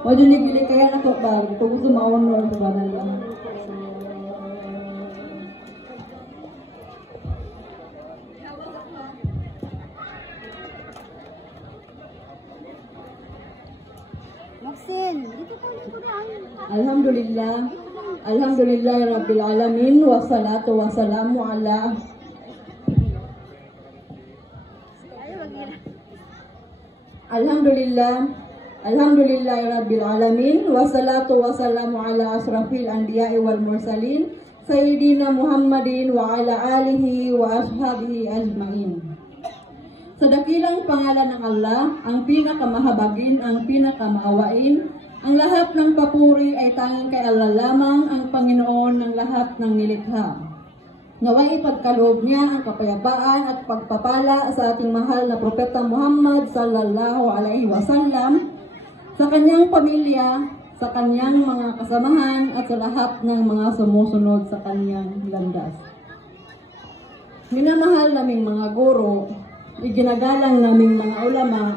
Wala nigili kaya na ko ba? Kung gusto maunor sa banal lang. Alhamdulillah. Alhamdulillah Rabbil Alamin. Wassalatu wassalamu ala Alhamdulillah Rabbil Alamin. Wassalatu wassalamu ala asrafil anbiya'i wal mursalin Sayyidina Muhammadin wa ala alihi wa ashabihi ajmain. Sa dakilang pangalan ng Allah, ang pinakamahabagin, ang pinakamaawain, ang lahat ng papuri ay tanging kay Allah lamang, ang Panginoon ng lahat ng nilikha. Naway ipagkaloob niya ang kapayapaan at pagpapala sa ating mahal na Propeta Muhammad sallallahu alaihi wasallam, sa kanyang pamilya, sa kanyang mga kasamahan at sa lahat ng mga sumusunod sa kanyang landas. Minamahal naming mga guro, iginagalang naming mga ulama,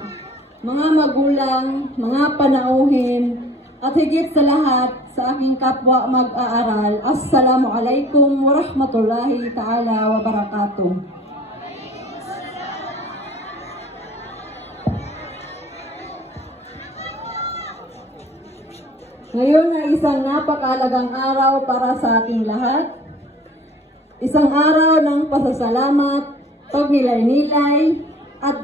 mga magulang, mga panauhin, at higit sa lahat sa aking kapwa mag-aaral, Assalamualaikum warahmatullahi ta'ala wabarakatuh. Ngayon ay isang napakahalagang araw para sa ating lahat. Isang araw ng pasasalamat, pagnilay-nilay, at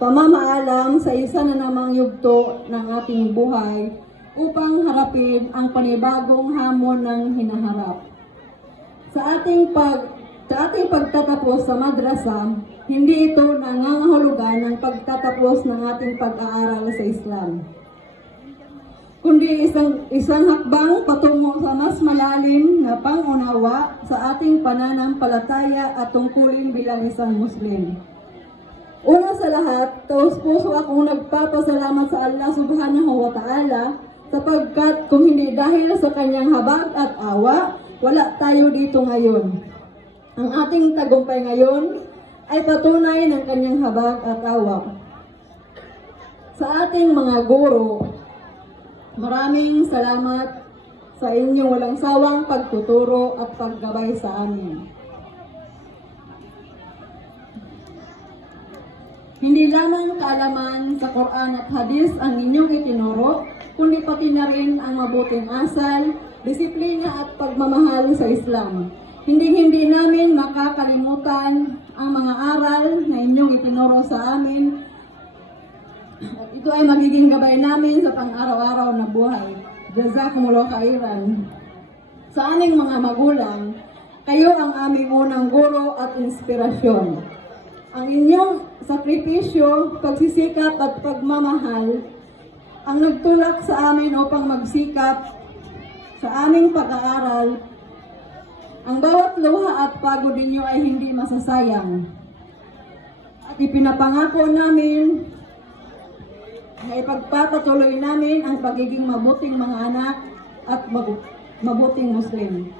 pamamaalam sa isa na namang yugto ng ating buhay upang harapin ang panibagong hamon ng hinaharap. Sa ating pagtatapos sa madrasa, hindi ito nangangahulugan ng pagtatapos ng ating pag-aaral sa Islam, kundi isang hakbang patungo sa mas malalim na pangunawa sa ating pananampalataya at tungkulin bilang isang Muslim. Una sa lahat, taos-puso akong nagpapasalamat sa Allah subhanahu wa ta'ala sapagkat kung hindi dahil sa kanyang habag at awa, wala tayo dito ngayon. Ang ating tagumpay ngayon ay patunay ng kanyang habag at awa. Sa ating mga guro, maraming salamat sa inyong walang sawang pagtuturo at paggabay sa amin. Hindi lamang kaalaman sa Quran at Hadis ang inyong itinuro, kundi pati na rin ang mabuting asal, disiplina at pagmamahal sa Islam. Hindi namin makakalimutan ang mga aral na inyong itinuro sa amin. At ito ay magiging gabay namin sa pang-araw-araw na buhay. Jazakumullah khairan. Sa aming mga magulang, kayo ang aming unang guro at inspirasyon. Ang inyong sakripisyo, pagsisikap at pagmamahal ang nagtulak sa amin upang magsikap sa aming pag-aaral. Ang bawat luha at pagod ninyo ay hindi masasayang. At ipinapangako namin na ipagpapatuloy namin ang pagiging mabuting mga anak at mabuting Muslim.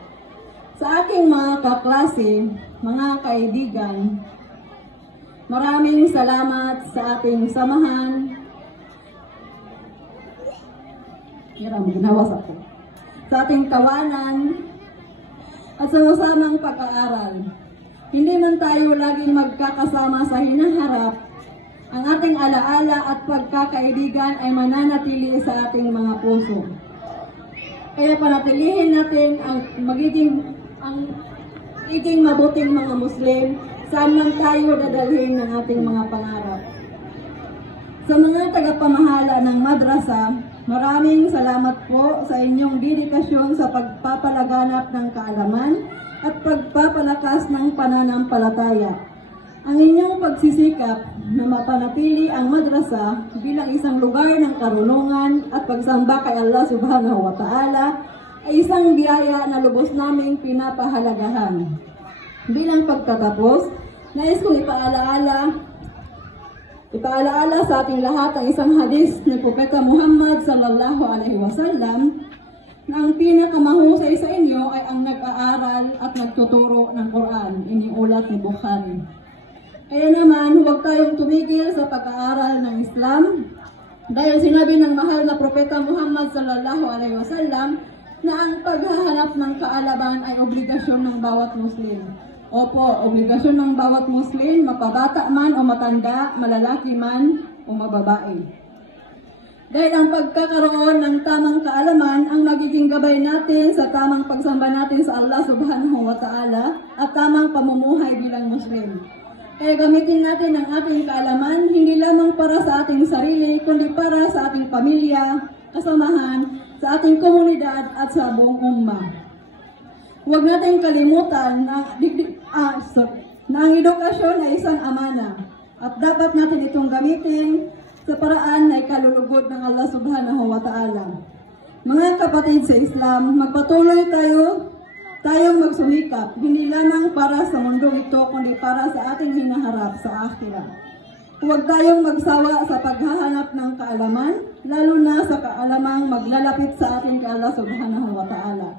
Sa aking mga kaklase, mga kaibigan, maraming salamat sa ating samahan. Sa ating tawanan at sa masamang pag-aaral. Hindi man tayo laging magkakasama sa hinaharap, ang ating alaala at pagkakaibigan ay mananatili sa ating mga puso. Kaya panatilihin natin ang magiging mabuting mga Muslim saan man tayo dadalhin ng ating mga pangarap. Sa mga tagapamahala ng madrasa, maraming salamat po sa inyong dedikasyon sa pagpapalaganap ng kaalaman at pagpapalakas ng pananampalataya. Ang inyong pagsisikap na mapanatili ang madrasa bilang isang lugar ng karunungan at pagsamba kay Allah subhanahu wa ta'ala ay isang biyaya na lubos naming pinapahalagahan. Bilang pagtatapos, nais kong ipaalaala sa ating lahat ang isang hadis ni Propeta Muhammad sallallahu alaihi wasallam na ang pinakamahusay sa inyo ay ang nag-aaral at nagtuturo ng Quran. Iniulat ni Bukhari. Kaya naman, huwag tayong tumigil sa pag-aaral ng Islam. Dahil sinabi ng mahal na propeta Muhammad sallallahu alaihi wasallam na ang paghahanap ng kaalaman ay obligasyon ng bawat Muslim. Opo, obligasyon ng bawat Muslim, mapabata man o matanda, malalaki man o mababae. Dahil ang pagkakaroon ng tamang kaalaman ang magiging gabay natin sa tamang pagsamba natin sa Allah subhanahu wa ta'ala at tamang pamumuhay bilang Muslim. Kaya gamitin natin ang ating kaalaman hindi lamang para sa ating sarili, kundi para sa ating pamilya, kasamahan, sa ating komunidad at sa buong ummah. Huwag natin kalimutan na ang edukasyon ay isang amana at dapat natin itong gamitin sa paraan na ikalulugod ng Allah subhanahu wa ta'ala. Mga kapatid sa Islam, magpatuloy tayong magsumikap, hindi lamang para sa mundo ito, kundi para sa ating hinaharap sa akhirat. Huwag tayong magsawa sa paghahanap ng kaalaman, lalo na sa kaalamang maglalapit sa ating kay Allah subhanahu wa ta'ala.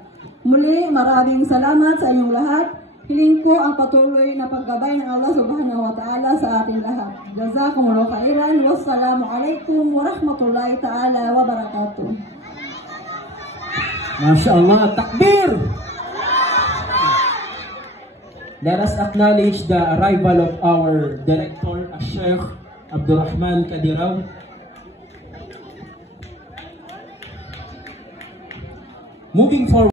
Muli, maraming salamat sa inyong lahat. Hiling ko ang patuloy na paggabay ng Allah subhanahu wa ta'ala sa ating lahat. Jazakumullahu khairan. Wassalamu alaikum warahmatullahi ta'ala wabarakatuh. Masya Allah, takbir! Let us acknowledge the arrival of our director, Sheikh Abdurrahman Kadiraw. Moving forward.